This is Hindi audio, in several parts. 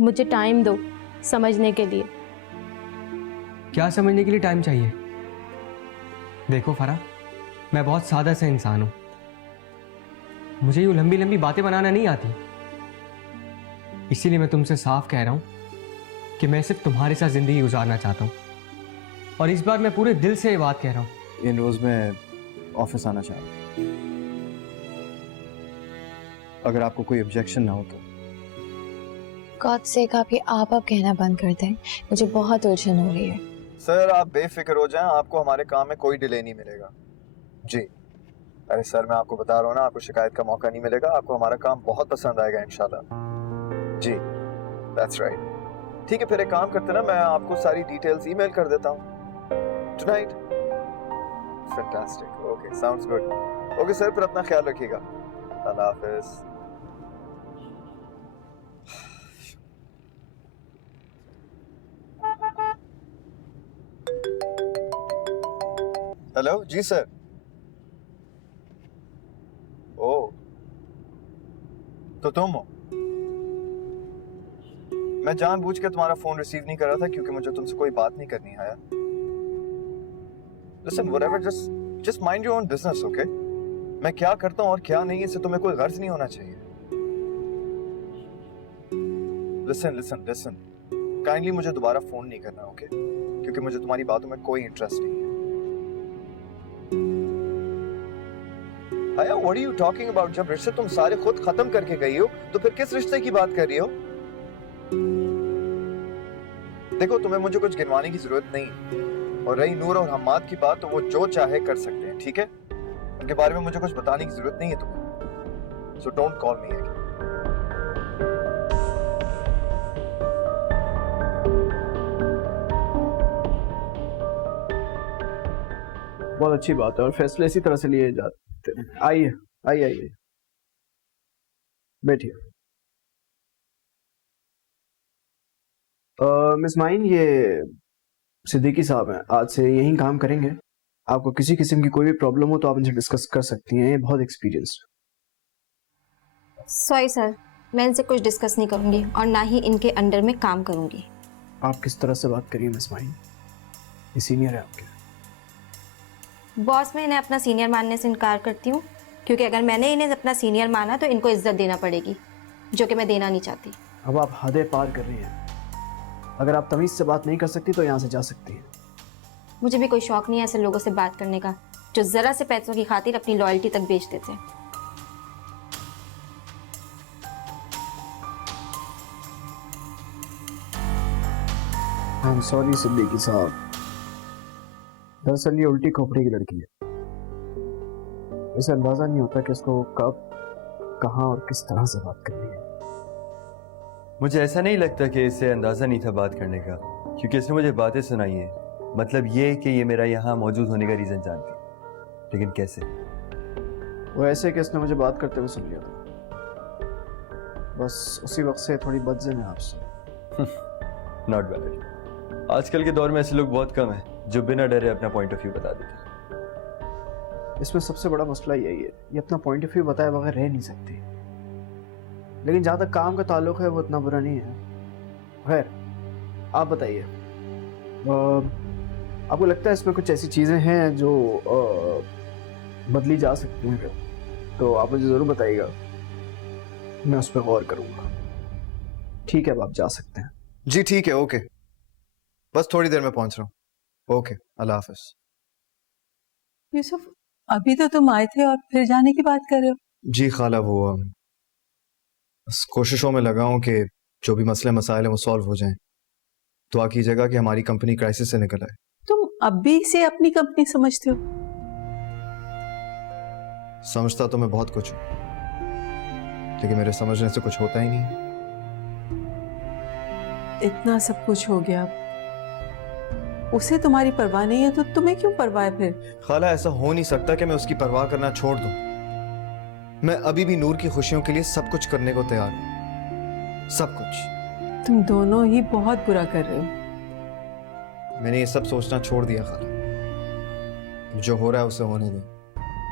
मुझे टाइम दो समझने के लिए। क्या समझने के लिए टाइम चाहिए? देखो फरा, मैं बहुत सादा सा इंसान हूं। मुझे यूं लंबी लंबी बातें बनाना नहीं आती। इसीलिए मैं तुमसे साफ कह रहा हूं कि मैं सिर्फ तुम्हारे साथ जिंदगी गुजारना चाहता हूं, और इस बार मैं पूरे दिल से ये बात कह रहा हूं। इन रोज में ऑफिस आना चाहता हूं, अगर आपको कोई ऑब्जेक्शन ना हो तो। गॉड से काफी आप कहना बंद कर दें, मुझे बहुत उलझन हो रही है। सर आप बेफिक्र हो जाएं, आपको हमारे काम में कोई डिले नहीं मिलेगा। जी अरे सर, मैं आपको बता रहा हूँ ना, आपको शिकायत का मौका नहीं मिलेगा। आपको हमारा काम बहुत पसंद आएगा इंशाल्लाह। जी दैट्स राइट। ठीक है, फिर एक काम करते ना, मैं आपको सारी डिटेल्स ईमेल कर देता हूँ tonight. Fantastic, okay, sounds good. Okay sir, फिर अपना ख्याल रखिएगा। अल्लाह हाफिज। हेलो जी सर। ओ तो तुम हो? मैं जानबूझ के तुम्हारा फोन रिसीव नहीं कर रहा था क्योंकि मुझे तुमसे कोई बात नहीं करनी है। Listen, whatever, just mind your own business, okay? मैं क्या करता हूँ और क्या नहीं, इससे तुम्हें कोई गर्ज नहीं होना चाहिए। Listen, काइंडली मुझे दोबारा फोन नहीं करना, ओके? क्योंकि मुझे तुम्हारी बातों में कोई इंटरेस्ट नहीं है। आया, what are you talking about? जब रिश्ते तुम सारे खुद खत्म करके गई हो, तो फिर किस रिश्ते की बात कर रही हो? देखो, तुम्हें मुझे कुछ गिनवाने की जरूरत नहीं, और रही नूर और हम्माद की बात, तो वो जो चाहे कर सकते हैं, ठीक है? उनके बारे में मुझे कुछ बताने की जरूरत नहीं है तुम्हें। So don't call me again. बहुत अच्छी बात है, और फैसले इसी तरह से लिए जाते हैं। आइए आइए आइए, बैठिए। मिस माइन, ये सिद्दीकी साहब हैं, आज से यहीं काम करेंगे। आपको किसी किस्म की कोई भी प्रॉब्लम हो तो आप इनसे डिस्कस कर सकती हैं, ये बहुत एक्सपीरियंस्ड। सॉरी सर, मैं इनसे कुछ डिस्कस नहीं करूंगी और ना ही इनके अंडर में काम करूंगी। आप किस तरह से बात करिए मिस माइन, ये सीनियर है आपके। बॉस, मैं इन्हें अपना सीनियर मानने से इनकार करती हूँ, क्योंकि अगर मैंने इन्हें अपना सीनियर माना तो इनको इज्जत देना पड़ेगी, जो कि मैं देना नहीं चाहती। अब आप हदें पार कर रही हैं। अगर आप तमीज़ से बात नहीं कर सकती तो यहाँ से जा सकती हैं। मुझे भी कोई शौक नहीं है ऐसे लोगों से बात करने का, जो ज़रा से पैसों की खातिर अपनी लॉयल्टी तक बेच देते हैं। आई एम सॉरी सिद्दीकी साहब, दरअसल ये उल्टी खोपड़ी की लड़की है। इसे अंदाजा नहीं होता कि इसको कब, कहाँ और किस तरह से बात करनी है। मुझे ऐसा नहीं लगता कि इसे अंदाजा नहीं था बात करने का, क्योंकि इसने मुझे बातें सुनाई है। मतलब ये कि ये मेरा यहाँ मौजूद होने का रीजन जानती, लेकिन कैसे? वो ऐसे कि इसने मुझे बात करते हुए सुन लिया था, बस उसी वक्त से थोड़ी बदज़न है आपसे। Not bad. आजकल के दौर में ऐसे लोग बहुत कम हैं जो बिना डरे अपना पॉइंट ऑफ व्यू बता देते हैं। इसमें सबसे बड़ा मसला यही है, ये अपना पॉइंट ऑफ व्यू बताए बगैर रह नहीं सकती। लेकिन जहाँ तक काम का ताल्लुक है वो इतना बुरा नहीं है। खैर, आप बताइए, आपको लगता है इसमें कुछ ऐसी चीज़ें हैं जो बदली जा सकती हैं? तो आप मुझे ज़रूर बताइएगा, मैं उस पर गौर करूँगा। ठीक है, अब आप जा सकते हैं। जी ठीक है, ओके, बस थोड़ी देर में पहुंच रहा हूँ। ओके, अल्लाह हाफिज। यूसुफ, अभी तो तुम आए थे और फिर जाने की बात कर रहे हो? जी खाला, वो बस कोशिशों में लगा हूँ कि जो भी मसले मसाइल हैं वो सॉल्व हो जाएं। दुआ कीजिएगा कि हमारी कंपनी क्राइसिस से निकल आए। तुम अब भी इसे अपनी कंपनी समझते हो? समझता तो मैं बहुत कुछ हूँ, लेकिन मेरे समझने से कुछ होता ही नहीं। इतना सब कुछ हो गया, उसे तुम्हारी परवाह नहीं है तो तुम्हें क्यों परवाह है फिर? खाला, ऐसा हो नहीं सकता कि मैं उसकी परवाह करना छोड़ दूं। मैं अभी भी नूर की खुशियों के लिए सब कुछ करने को तैयार हूं, सब कुछ। तुम दोनों ही बहुत बुरा कर रहे हो। मैंने ये सब सोचना छोड़ दिया खाला, जो हो रहा है उसे होने दें।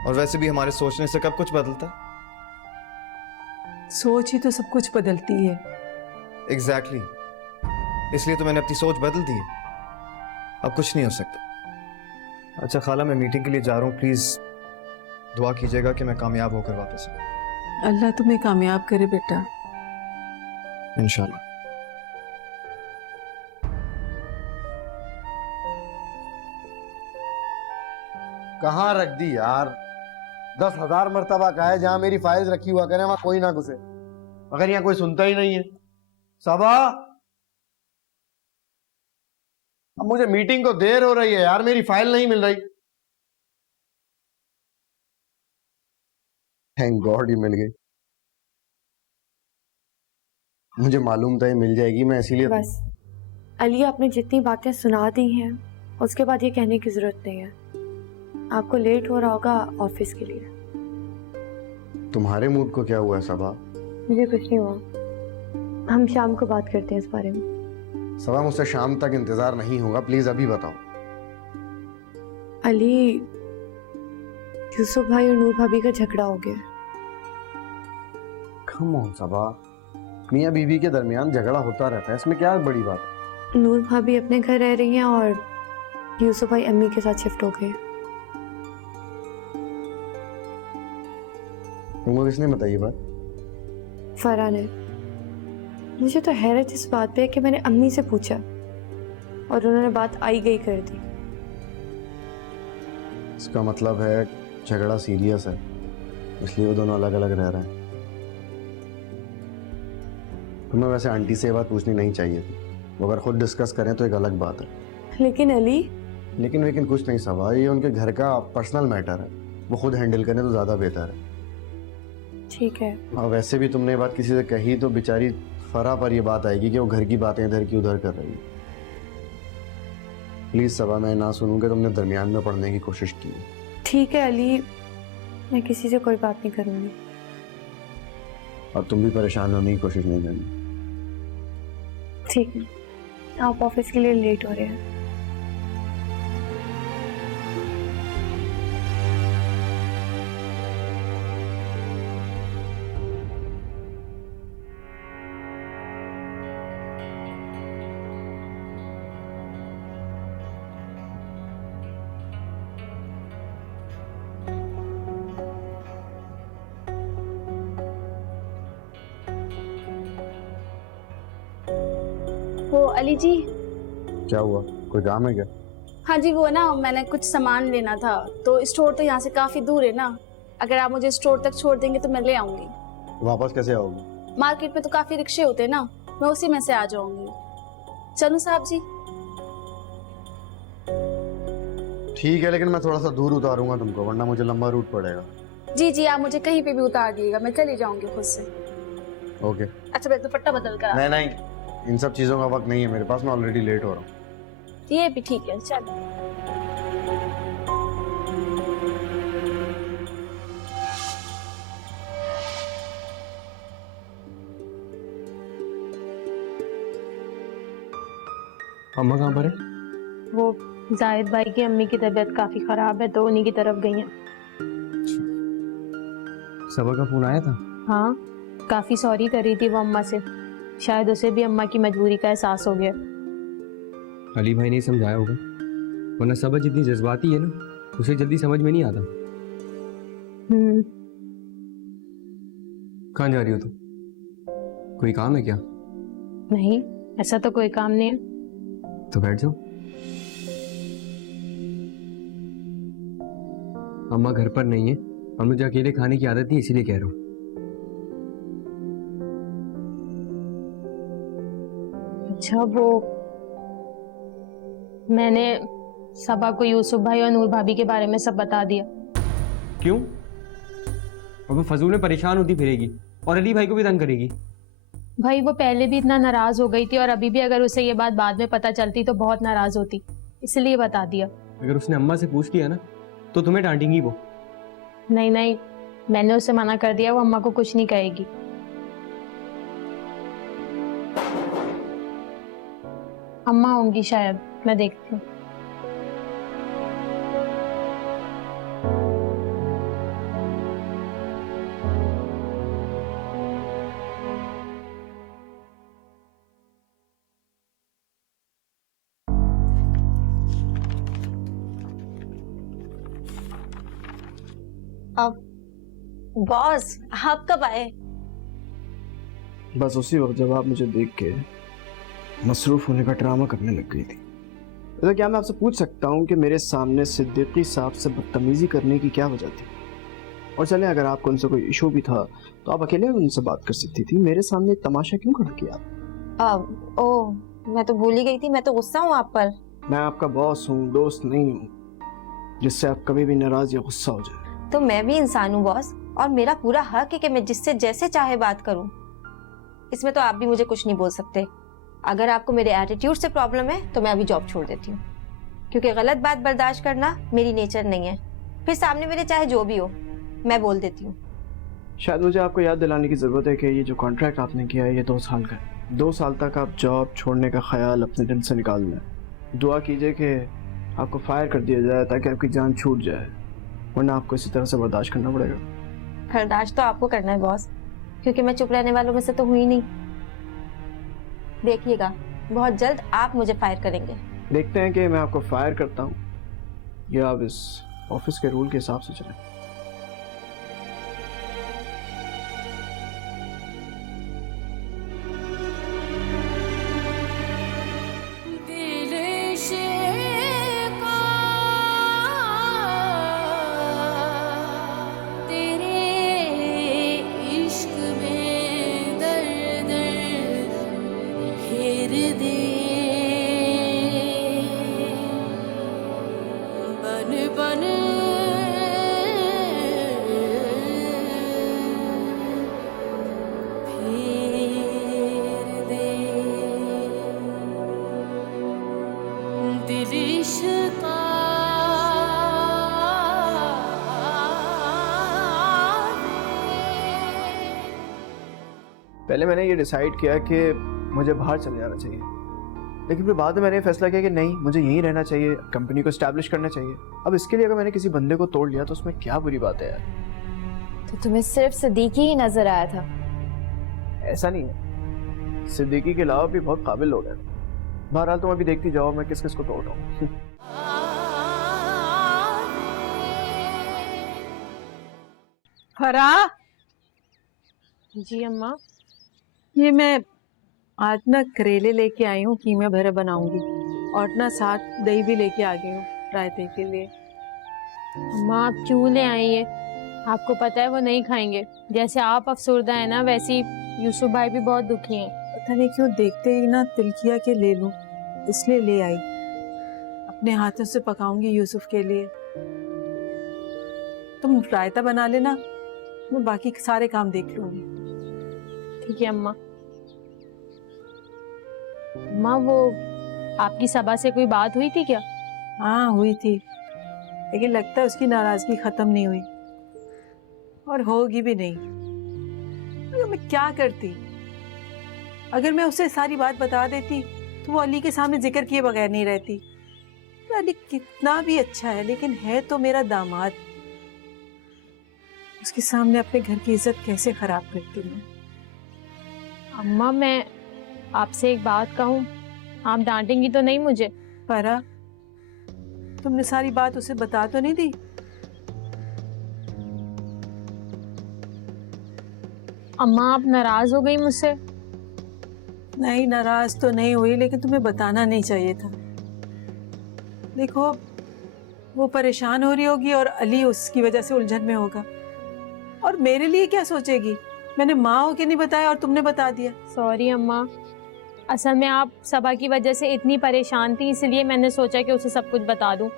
और वैसे भी हमारे सोचने से कब कुछ बदलता है? सोच ही तो सब कुछ बदलती है। एग्जैक्टली इसलिए तो मैंने अपनी सोच बदल दी है। अब कुछ नहीं हो सकता। अच्छा खाला, मैं मीटिंग के लिए जा रहा हूँ, प्लीज दुआ कीजिएगा कि मैं कामयाब होकर वापस आऊँ। अल्लाह तुम्हें कामयाब करे बेटा। इंशाल्लाह। कहाँ रख दी यार? 10,000 मर्तबा कहा है जहां मेरी फाइल्स रखी हुआ करें वहां कोई ना घुसे, मगर यहाँ कोई सुनता ही नहीं है। सबा, अब मुझे मीटिंग को देर हो रही है यार, मेरी फाइल नहीं मिल रही। थैंक गॉड ये मिल गई। मुझे मालूम था ये मिल जाएगी, मैं इसीलिए बस अली, आपने जितनी बातें सुना दी हैं उसके बाद ये कहने की जरूरत नहीं है। आपको लेट हो रहा होगा ऑफिस के लिए। तुम्हारे मूड को क्या हुआ है सबा? मुझे कुछ नहीं हुआ, हम शाम को बात करते हैं इस बारे में। सबा मुझसे शाम तक इंतजार नहीं होगा, प्लीज अभी बताओ। अली, यूसुफ भाई और नूर भाभी का झगड़ा हो गया। कम ऑन सबा, मियाँ बीवी के दरमियान झगड़ा होता रहता है, इसमें क्या बड़ी बात है? नूर भाभी अपने घर रह रही हैं और यूसुफ भाई अम्मी के साथ शिफ्ट हो गए। तुमको किसने बताई ये बात? फरा ने। मुझे तो हैरत इस बात पे है कि मैंने अम्मी से पूछा और उन्होंने बात आई गई कर दी। इसका मतलब है झगड़ा सीरियस है, इसलिए वो दोनों अलग अलग रह रहे हैं। तुम्हें वैसे आंटी से ये बात पूछनी नहीं चाहिए थी, वो अगर खुद डिस्कस करें तो एक अलग बात है। लेकिन अली, लेकिन कुछ नहीं सवाल, ये उनके घर का पर्सनल मैटर है, वो खुद हैंडल करें तो ज़्यादा बेहतर है। ठीक है। और वैसे भी तुमने ये बात किसी से कही तो बेचारी फरा पर ये बात आएगी कि वो घर की बातें इधर की उधर कर रही है। प्लीज सबा, मैं ना सुनूं कि तुमने दरमियान में पढ़ने की कोशिश की। ठीक है अली, मैं किसी से कोई बात नहीं करूंगी। और तुम भी परेशान होने की कोशिश नहीं करनी। ठीक है, आप ऑफिस के लिए लेट हो रहे हैं। वो अली जी, क्या हुआ, कोई काम है क्या? हाँ जी, वो ना मैंने कुछ सामान लेना था, तो स्टोर तो यहाँ से काफी दूर है ना, अगर आप मुझे स्टोर तक छोड़ देंगे तो मैं ले आऊंगी। वापस कैसे आओगी? मार्केट में तो काफी रिक्शे होते हैं ना, मैं उसी में से आ जाऊंगी। चलूं साहब जी? ठीक है, लेकिन मैं थोड़ा सा दूर उतारूंगा तुमको, वरना मुझे लंबा रूट पड़ेगा। जी जी, आप मुझे कहीं पे भी उतार दिएगा, मैं चली जाऊंगी खुद से। ओके। अच्छा, मैं दुपट्टा बदल कर नहीं नहीं, इन सब चीजों का वक्त नहीं है मेरे पास, मैं ऑलरेडी लेट हो रहा हूँ। ये भी ठीक है, चलो। अम्मा कहाँ पर है? वो जाहिद भाई की अम्मी की तबीयत काफी खराब है तो उन्हीं की तरफ गई हैं। सबा का फोन आया था? हाँ, काफी सॉरी कर रही थी वो अम्मा से, शायद उसे भी अम्मा की मजबूरी का एहसास हो गया। अली भाई ने समझाया होगा, वरना सबा जितनी जज्बाती है ना, उसे जल्दी समझ में नहीं आता। कहाँ जा रही हो तुम? कोई काम है क्या? नहीं, ऐसा तो कोई काम नहीं है। तो बैठ जाओ। अम्मा घर पर नहीं है और मुझे अकेले खाने की आदत नहीं, इसीलिए कह रहा हूँ। अच्छा, वो मैंने सबा को यूसुफ भाई और नूर भाभी के बारे में सब बता दिया। क्यों? और वो फजूल में परेशान होती फिरेगी और अली भाई को भी तंग करेगी। भाई वो पहले भी इतना नाराज हो गई थी और अभी भी अगर उसे ये बात बाद में पता चलती तो बहुत नाराज होती, इसलिए बता दिया। अगर उसने अम्मा से पूछ लिया ना तो तुम्हें डांटेंगी वो। नहीं नहीं, मैंने उसे मना कर दिया, वो अम्मा को कुछ नहीं कहेगी। अम्मा होंगी शायद, मैं देखती हूँ। अब बॉस आप कब आए? बस उसी वक्त जब आप मुझे देख के मसरूफ होने का ड्रामा करने लग गई थी। तो क्या मैं आपसे पूछ सकता हूँ कि मेरे सामने सिद्दीकी साहब से बदतमीजी करने की क्या वजह थी? और चले अगर आपको उनसे कोई इशू भी था तो आप अकेले उनसे बात कर सकती थी, मेरे सामने तमाशा क्यों खड़ा किया आप? ओ मैं तो भूल ही गई थी, मैं तो गुस्सा हूँ आप पर। मैं आपका बॉस हूँ, दोस्त नहीं हूँ जिससे आप कभी भी नाराज या गुस्सा हो जाए। तो मैं भी इंसान हूँ बॉस, और मेरा पूरा हक है कि मैं जिससे जैसे चाहे बात करूँ। इसमें तो आप भी मुझे कुछ नहीं बोल सकते। अगर आपको मेरे एटीट्यूड से प्रॉब्लम है तो मैं अभी जॉब छोड़ देती हूँ, क्योंकि गलत बात बर्दाश्त करना मेरी नेचर नहीं है। फिर सामने मेरे चाहे जो भी हो मैं बोल देती हूँ। शायद मुझे आपको याद दिलाने की ज़रूरत है कि ये जो कॉन्ट्रैक्ट आपने किया है ये 2 साल का है। 2 साल तक आप जॉब छोड़ने का ख्याल अपने दिल से निकालना है। दुआ कीजिए कि आपको फायर कर दिया जाए ताकि आपकी जान छूट जाए, वरना आपको इसी तरह से बर्दाश्त करना पड़ेगा। बर्दाश्त तो आपको करना है बॉस, क्योंकि मैं चुप रहने वालों में से तो हुई नहीं। देखिएगा बहुत जल्द आप मुझे फायर करेंगे। देखते हैं कि मैं आपको फायर करता हूँ या आप इस ऑफिस के रूल के हिसाब से चलें। पहले मैंने ये डिसाइड किया कि मुझे बाहर चले जाना चाहिए, लेकिन फिर बाद में मैंने फैसला किया कि नहीं, मुझे यहीं रहना चाहिए, कंपनी को एस्टैब्लिश करना चाहिए। अब इसके लिए अगर मैंने किसी बंदे को तोड़ लिया तो उसमें क्या बुरी बात है यार? तो तुम्हें सिर्फ सिद्दीकी ही नजर आया था? ऐसा नहीं है, सिद्दीकी के अलावा भी बहुत काबिल लोग हैं। बहरहाल तुम अभी देखती जाओ मैं किस किस को तोड़ रहा हूँ। फरा, जी अम्मा। ये मैं आज ना करेले लेके आई हूँ, कीमा भरा बनाऊंगी, और ना साथ दही भी लेके आ गई हूँ रायते के लिए। अम्मा आप क्यों ले आई है? आपको पता है वो नहीं खाएंगे। जैसे आप अफसरदा है ना, वैसे ही यूसुफ भाई भी बहुत दुखी हैं। पता नहीं क्यों देखते ही ना दिल किया कि ले लूं, इसलिए ले आई। अपने हाथों से पकाऊंगी यूसुफ के लिए। तुम रायता बना लेना, मैं बाकी सारे काम देख लूंगी। ठीक है अम्मा। अम्मा वो आपकी सबा से कोई बात हुई थी क्या? हाँ हुई थी, लेकिन लगता है उसकी नाराजगी खत्म नहीं हुई, और होगी भी नहीं। तो मैं क्या करती? अगर मैं उसे सारी बात बता देती तो वो अली के सामने जिक्र किए बगैर नहीं रहती। अली कितना भी अच्छा है, लेकिन है तो मेरा दामाद। उसके सामने अपने घर की इज्जत कैसे खराब करती मैं? अम्मा मैं आपसे एक बात कहूँ, आप डांटेंगी तो नहीं मुझे? फरा, तुमने सारी बात उसे बता तो नहीं दी? अम्मा आप नाराज हो गई मुझसे? नहीं, नाराज तो नहीं हुई, लेकिन तुम्हें बताना नहीं चाहिए था। देखो वो परेशान हो रही होगी और अली उसकी वजह से उलझन में होगा, और मेरे लिए क्या सोचेगी? मैंने माँ हो के नहीं बताया और तुमने बता दिया। सॉरी अम्मा, असल में आप सबा की वजह से इतनी परेशान थी, इसलिए मैंने सोचा कि उसे सब कुछ बता दूं।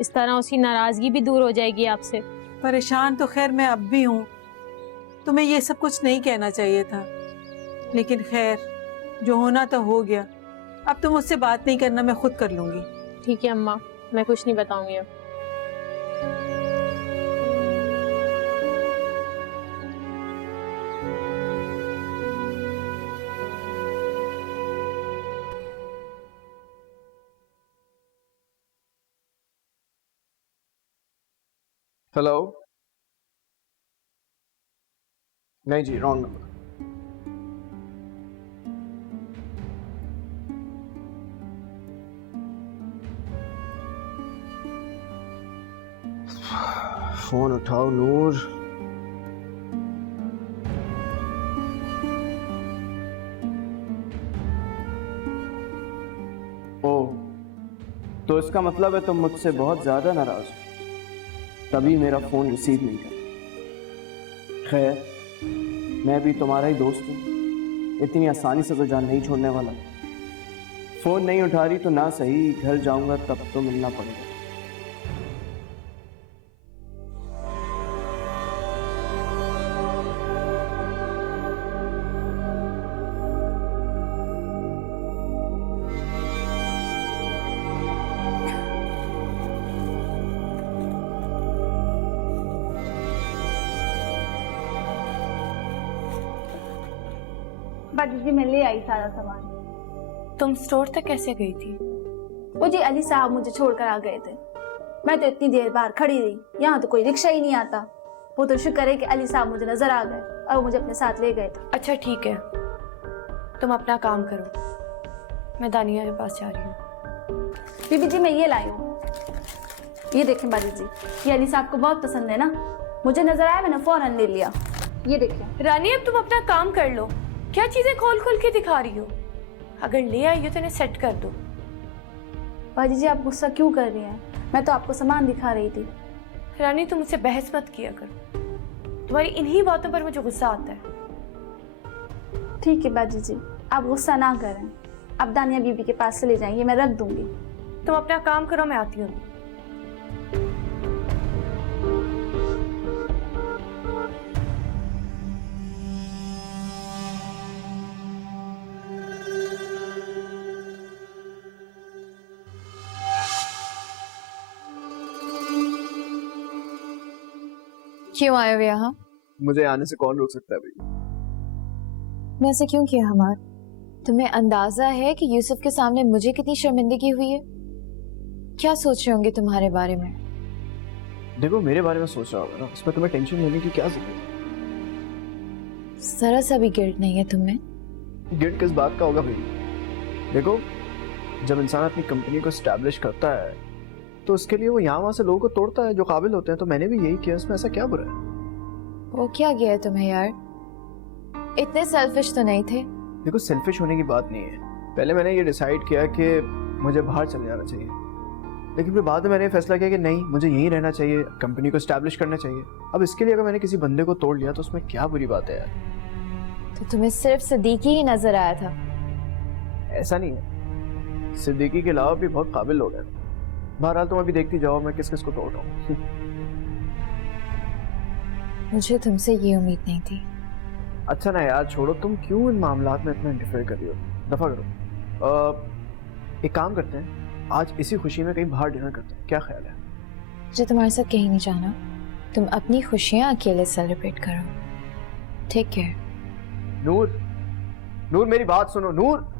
इस तरह उसकी नाराजगी भी दूर हो जाएगी आपसे। परेशान तो खैर मैं अब भी हूँ, तुम्हें ये सब कुछ नहीं कहना चाहिए था, लेकिन खैर जो होना तो हो गया। अब तुम मुझसे बात नहीं करना, मैं खुद कर लूंगी। ठीक है अम्मा, मैं कुछ नहीं बताऊंगी अब। हेलो, नहीं जी, रॉन्ग नंबर। फोन उठाओ नूर। ओ, तो इसका मतलब है तुम मुझसे बहुत ज्यादा नाराज हो, तभी मेरा फोन रिसीव नहीं कर। खैर, मैं भी तुम्हारा ही दोस्त हूँ, इतनी आसानी से तो जान नहीं छोड़ने वाला। फोन नहीं उठा रही तो ना सही, घर जाऊंगा तब तो मिलना पड़ेगा। बाजी जी मैं ले आई सारा सामान। तुम स्टोर तक कैसे गई थी? वो जी अली साहब मुझे छोड़कर आ गए थे। मैं तो इतनी देर बाहर खड़ी रही, यहाँ तो कोई रिक्शा ही नहीं आता। वो तो शुक्र है कि अली साहब मुझे नजर आ गए और वो मुझे अपने साथ ले गए थे। अच्छा ठीक है, तुम अपना काम करो, मैं दानिया के पास जा रही हूँ। बीबी जी मैं ये लाई हूँ, ये देखें बाजी जी, ये अली साहब को बहुत पसंद है ना, मुझे नजर आया मैंने फौरन ले लिया। ये देखें। रानी अब तुम अपना काम कर लो, क्या चीजें खोल खोल के दिखा रही हो? अगर ले आई हो तो इन्हें सेट कर दो। बाजी जी आप गुस्सा क्यों कर रही हैं? मैं तो आपको सामान दिखा रही थी। रानी तुम मुझसे बहस मत किया करो, तुम्हारी इन्हीं बातों पर मुझे गुस्सा आता है। ठीक है बाजी जी, आप गुस्सा ना करें, आप दानिया बीबी के पास चले जाएंगे, मैं रख दूंगी। तुम अपना काम करो, मैं आती हूँ। क्यों आए हो यहाँ? मुझे आने से कौन रोक सकता है भाई? मैं ऐसे क्यों किया हमार? तुम्हें अंदाजा है कि यूसुफ के सामने मुझे कितनी शर्मिंदगी हुई है? क्या सोच रहे होंगे तुम्हारे बारे में? देखो मेरे बारे में सोच रहा होगा ना, इसमें तुम्हें टेंशन लेने की क्या जरूरत है? जरा सा भी गिल्ट नहीं है तुम्हें? गिल्ट किस बात का होगा भाई? देखो, जब इंसान अपनी कंपनी को एस्टैब्लिश करता है तो उसके लिए वो यहाँ वहां से लोगों को तोड़ता है जो काबिल होते हैं, तो मैंने भी यही किया, इसमें ऐसा क्या बुरा है? वो क्या गया है तुम्हें यार? इतने सेल्फिश तो नहीं थे। देखो सेल्फिश होने की बात नहीं है, पहले मैंने ये डिसाइड किया कि मुझे बाहर चले जाना चाहिए, लेकिन फिर बाद में मैंने फैसला किया कि नहीं, मुझे यहीं रहना चाहिए, कंपनी को एस्टैब्लिश करना चाहिए। अब इसके लिए अगर मैंने किसी बंदे को तोड़ लिया तो उसमें क्या बुरी बात है यार? तो तुम्हें सिर्फ सिद्दीकी ही नजर आया था? ऐसा नहीं है, सिद्दीकी के अलावा भी बहुत काबिल लोग हैं। बहरहाल तुम अभी देखती जाओ मैं किस किस को तोड़ रहा हूँ। मुझे तुमसे ये उम्मीद नहीं थी। अच्छा ना यार छोड़ो, तुम क्यों इन मामलात में इतना इंटरफेयर कर रही हो? दफा करो। एक काम करते हैं, आज इसी खुशी में कहीं बाहर डिनर करते हैं, क्या ख्याल है? मुझे तुम्हारे साथ कहीं नहीं जाना, तुम अपनी खुशियां अकेले सेलिब्रेट करो। Take care. नूर, नूर मेरी बात सुनो नूर।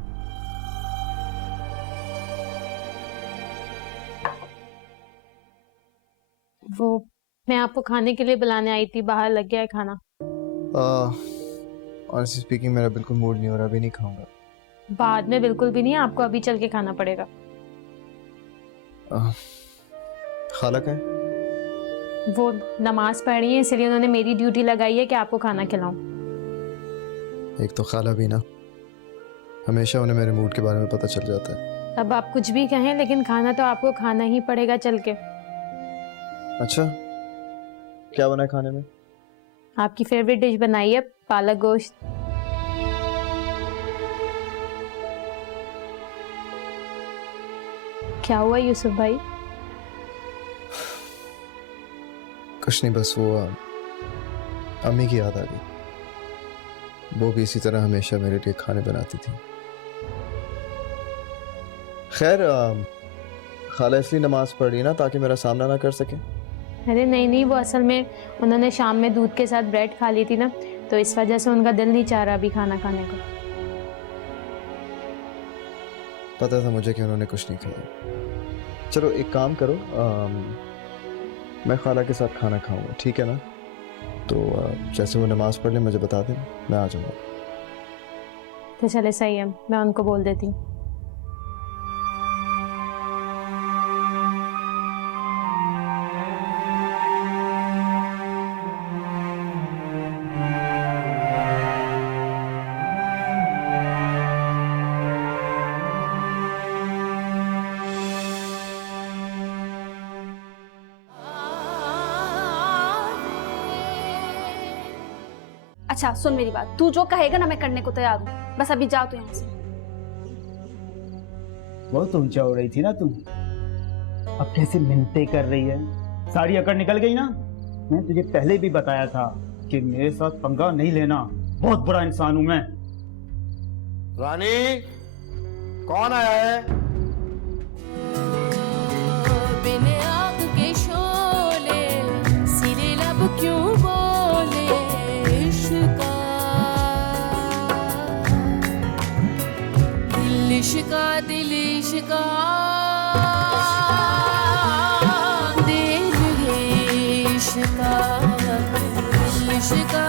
वो मैं आपको खाने के लिए बुलाने आई थी, बाहर लग गया है खाना। ऑनेस्टली स्पीकिंग मेरा बिल्कुल मूड नहीं हो रहा, अभी नहीं खाऊंगा। बाद में बिल्कुल भी नहीं, आपको अभी चल के खाना पड़ेगा। खाला का है? वो नमाज पढ़ रही है, इसलिए उन्होंने मेरी ड्यूटी लगाई है कि आपको खाना खिलाऊं। एक तो खाला भी ना, हमेशा उन्हें मेरे मूड के बारे में पता चल जाता है। अब आप कुछ भी कहें, लेकिन खाना तो आपको खाना ही पड़ेगा चल के। अच्छा, क्या बना है खाने में? आपकी फेवरेट डिश बनाई है, पालक गोश्त। क्या हुआ यूसुफ भाई? कुछ नहीं, बस वो अम्मी की याद आ गई। वो भी इसी तरह हमेशा मेरे लिए खाने बनाती थी। खैर, खाला इसलिए नमाज पढ़ रही ना ताकि मेरा सामना ना कर सके। अरे नहीं नहीं, वो असल में उन्होंने शाम में दूध के साथ ब्रेड खा ली थी ना, तो इस वजह से उनका दिल नहीं चाह रहा अभी खाना खाने को। पता था मुझे कि उन्होंने कुछ नहीं खाया। चलो एक काम करो, मैं खाला के साथ खाना खाऊंगा, ठीक है ना? तो जैसे वो नमाज पढ़ ले मुझे बता दें, मैं आ जाऊंगा। तो चले सही है, मैं उनको बोल देती हूँ। अच्छा सुन मेरी बात, तू जो कहेगा ना मैं करने को तैयार हूँ, बस अभी जाओ तू यहाँ से। बहुत ऊंचा हो रही थी ना तुम, अब कैसे मिन्नतें कर रही है। सारी अकड़ निकल गई ना। मैं तुझे पहले भी बताया था कि मेरे साथ पंगा नहीं लेना, बहुत बुरा इंसान हूं मैं। रानी, कौन आया है? बिन आग के शोले सिरे लब क्यों बोले इश्का, दिल इश्का दिल इश्का, दिल इश्का दिल इश्का